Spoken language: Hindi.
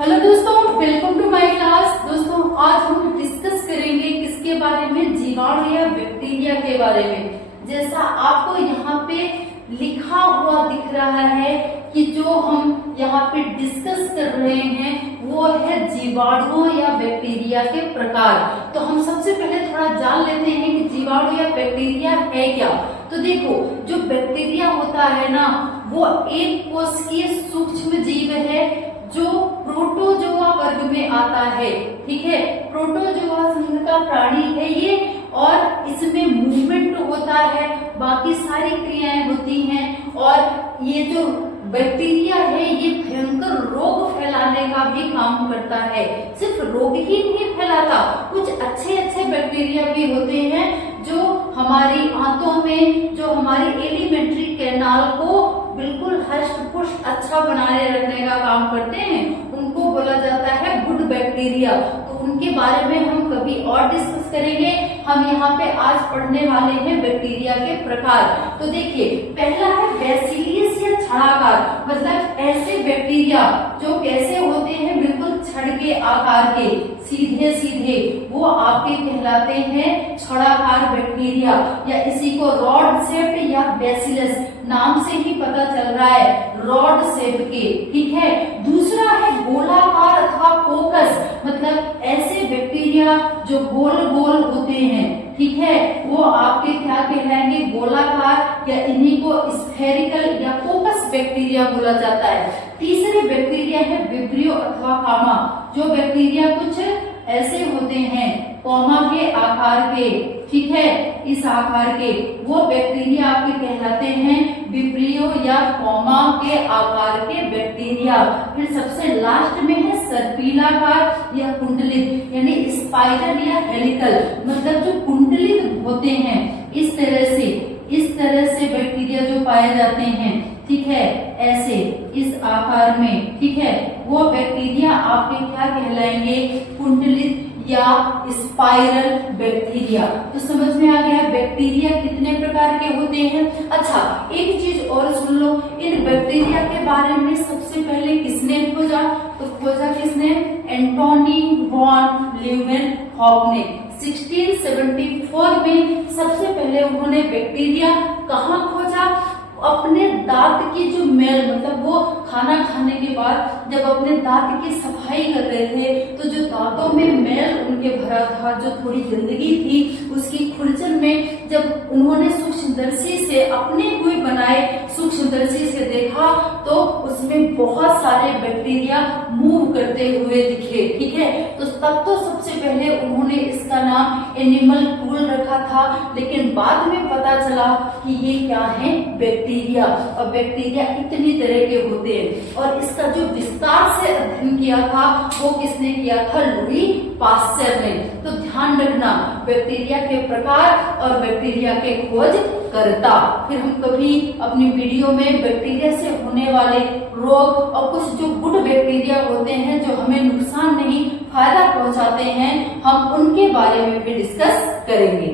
हेलो दोस्तों, वेलकम टू माय क्लास। दोस्तों, आज हम डिस्कस करेंगे किसके बारे में, जीवाणु या बैक्टीरिया के बारे में। जैसा आपको यहाँ पे लिखा हुआ दिख रहा है कि जो हम यहाँ पे डिस्कस कर रहे हैं वो है जीवाणुओं या बैक्टीरिया के प्रकार। तो हम सबसे पहले थोड़ा जान लेते हैं कि जीवाणु या बैक्टीरिया है क्या। तो देखो, जो बैक्टीरिया होता है ना, वो एक कोशिकीय सूक्ष्म जीव है जो प्रोटोजोआ वर्ग में आता है। ठीक है, प्रोटोजोआ संघ का प्राणी है ये, और इसमें मूवमेंट होता है, बाकी सारी क्रियाएं होती हैं। और ये जो बैक्टीरिया है ये भयंकर रोग फैलाने का भी काम करता है। सिर्फ रोग ही नहीं फैलाता, कुछ अच्छे अच्छे बैक्टीरिया भी होते हैं जो हमारी आंतों में, जो हमारी एलिमेंट्री कैनाल को बिल्कुल हष्ट पुष्ट अच्छा बनाए रखने का काम करते हैं। उनको बोला जाता है गुड बैक्टीरिया। तो उनके बारे में हम कभी और डिस्कस करेंगे। हम यहाँ पे आज पढ़ने वाले हैं बैक्टीरिया के प्रकार। तो देखिए, पहला है बैसिलियस या छड़ाकार, मतलब ऐसे बैक्टीरिया जो कैसे होते हैं, बिल्कुल छड़ के आकार के, सीधे सीधे, वो आपके कहलाते हैं छड़ाकार बैक्टीरिया, या इसी को रॉड शेप्ड या बैसिलस नाम से ही पता चल रहा है, रॉड शेप के। ठीक है, दूसरा है गोलाकार अथवा कोकस, मतलब ऐसे बैक्टीरिया जो गोल गोल होते हैं। ठीक है, वो आपके क्या कहलाएंगे, गोलाकार, या इन्हीं को स्फेरिकल या कोकस बैक्टीरिया बोला जाता है। तीसरे बैक्टीरिया है विब्रियो अथवा कामा, जो बैक्टीरिया कुछ ऐसे होते हैं कॉमा के आकार के। ठीक है, इस आकार के, वो बैक्टीरिया आपके कहलाते हैं विब्रियो या कॉमा के आकार के बैक्टीरिया। फिर सबसे लास्ट में है सर्पिलाकार या कुंडलित, यानी स्पाइरल या हेलिकल, मतलब जो कुंडलित होते हैं, इस तरह से बैक्टीरिया जो पाए जाते हैं। ठीक है, ऐसे इस आकार में। ठीक है, वो बैक्टीरिया आपके क्या कहलाएंगे, कुंडलित या स्पाइरल बैक्टीरिया। तो समझ में आ गया बैक्टीरिया कितने प्रकार के होते हैं। अच्छा, एक चीज और सुन लो, इन बैक्टीरिया के बारे में सबसे पहले किसने खोजा, तो खोजा किसने, एंटोनी वॉन लीeuwenhoek ने 1674 में सबसे पहले उन्होंने बैक्टीरिया कहाँ खोजा, अपने दांत की जो मेल, मतलब वो खाना खाने के बाद जब अपने दांत की सफाई कर रहे थे, तो जो दांतों में मेल उनके भरा था, जो थोड़ी गंदगी थी, उसकी खुरचन में जब उन्होंने सूक्ष्मदर्शी से, अपने हुए बनाए सूक्ष्मदर्शी से देखा, तो उसमें बहुत सारे बैक्टीरिया मूव करते हुए दिखे। ठीक है, तो तब तो सबसे पहले उन्होंने इसका नाम एनिमल टूल रखा था, लेकिन बाद में पता चला कि ये क्या है, बैक्टीरिया। और बैक्टीरिया इतनी तरह के होते हैं, और इसका जो विस्तार से अध्ययन किया था वो किसने किया था, लुई पास्चर ने। तो ध्यान रखना, बैक्टीरिया के प्रकार और बैक्टीरिया के खोज करता। फिर हम कभी अपनी वीडियो में बैक्टीरिया से होने वाले रोग और कुछ जो गुड बैक्टीरिया होते हैं जो हमें नुकसान नहीं फायदा पहुंचाते हैं, हम उनके बारे में भी डिस्कस करेंगे।